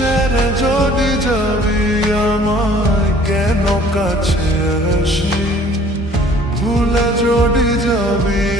ছেড়ে যদি যাবি আমায় কেন কাছে আসি ভুলে যদি যাবি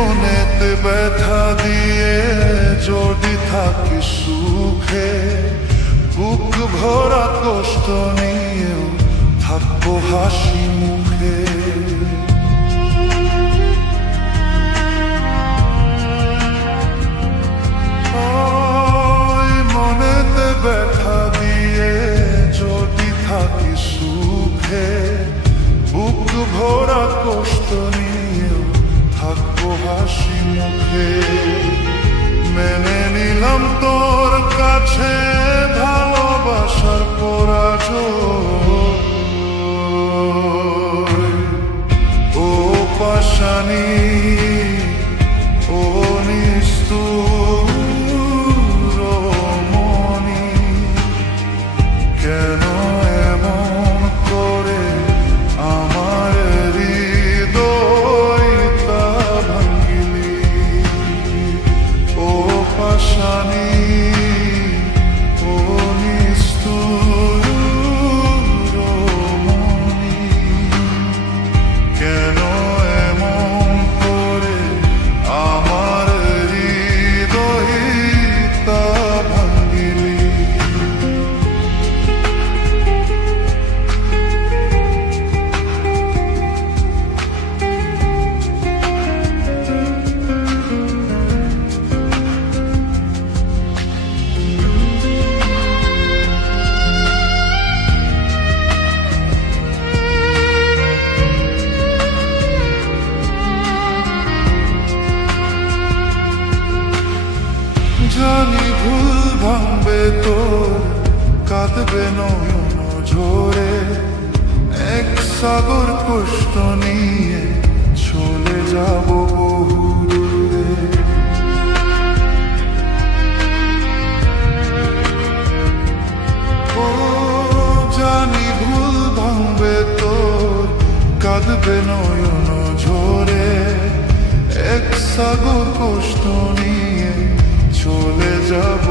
মনেতে ব্যথা দিয়ে যদি থাকি সুখে বুক ভরা কষ্ট নিয়েও থাকব হাসি মুখে। মুখে মেনে নিলাম তোর কাছে ভালোবাসার পরাজয়। কাঁদবে নয়ন ঝরে এক সাগর কষ্ট নিয়ে চলে যাব জানি ভুল ভাঙবে তোর, কাঁদবে নয়ন ঝরে এক সাগর কষ্ট নিয়ে চলে যাব